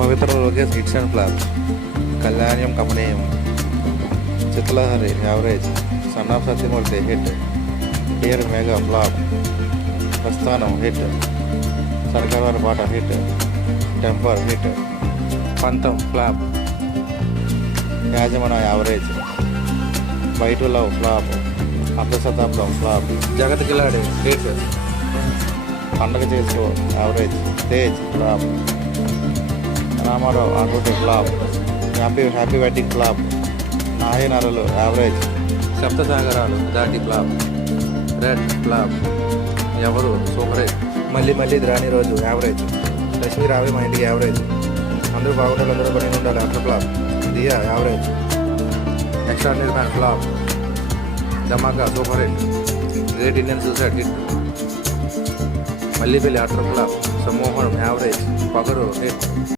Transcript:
Pavitra Lokesh hits and flop. Kalyanam Kamaneeyam. Chitralahari average. Son of Satyamurthy hit. Dear Megha flop. Prasthanam hit. Sarkar Paata hit. Temper hit. Pantham flop. Yajamana average. Bye to Love flop. Ardha Shatabdham flop. Jagat Kiladi hit. Pandaga Chesuko average. Tej flop. Ramarao ఆటోటి flop. Happy Wedding flop. నాయనరలు average. Saptasagaralu Dhaati flop. Red flop. Evaru super hit. Malli Malli రాని రోజు average. Lakshmi రావే మా ఇంటికి average. అందరూ బాగుండాలి, అందరూ పని ఉండాలి అట్లా flop. Dia average. Extraordinary Man flop. Dhamaka super hit. Great Indian Suicide hit. Malli Pelli అట్లా flop. Sammohanam average. Pogaru hit.